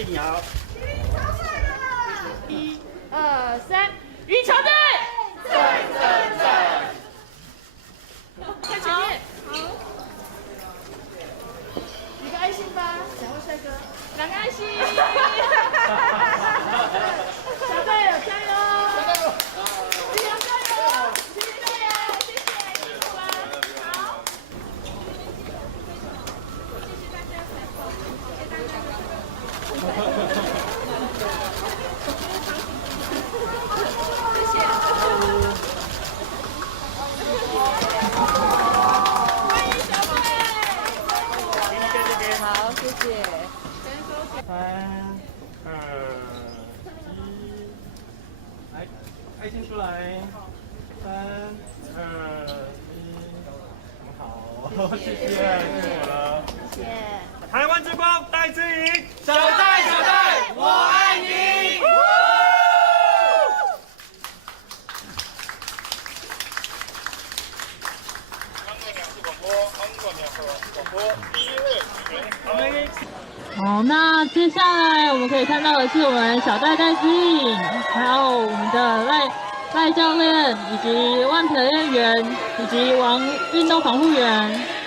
谢你好。1、2、3，羽球队，在。看前面，好。一个爱心吧，2位帅哥，2个爱心。小队友加油！加油加油！谢谢，谢谢，辛苦了。好。谢谢大家，谢谢大家。好，谢谢。3、2、1，来，爱心出来。3、2、1，很好，谢谢，辛苦了。谢谢。台湾之光戴资颖，小戴，我爱你。好，那接下来我们可以看到的是我们小戴资颖，还有我们的赖教练，以及万培练员，以及王运动防护员。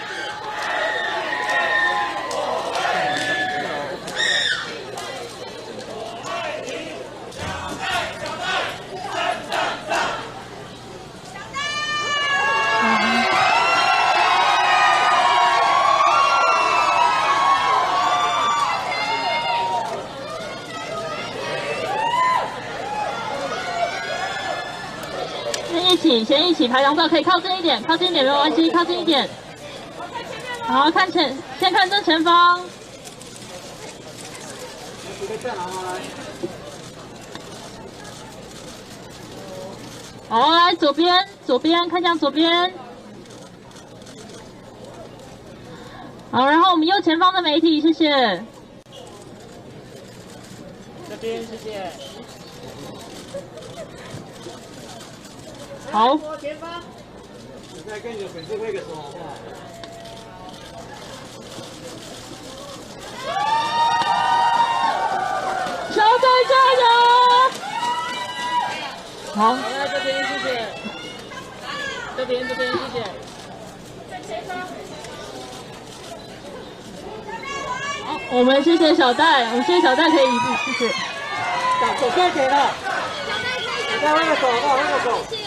先一起拍张照，可以靠近一点，靠近一点没有关系，靠近一点。好，先看正前方。好，来左边，看向左边。好，然后我们右前方的媒体，谢谢。这边，谢谢。好。前方。你再跟你的粉丝挥个手好不好？小戴加油！好。来这边，谢谢。这边，谢谢。在前方。好，我们谢谢小戴，可以移步，谢谢。手再给了。你再挥个手好不好？挥个手。谢谢。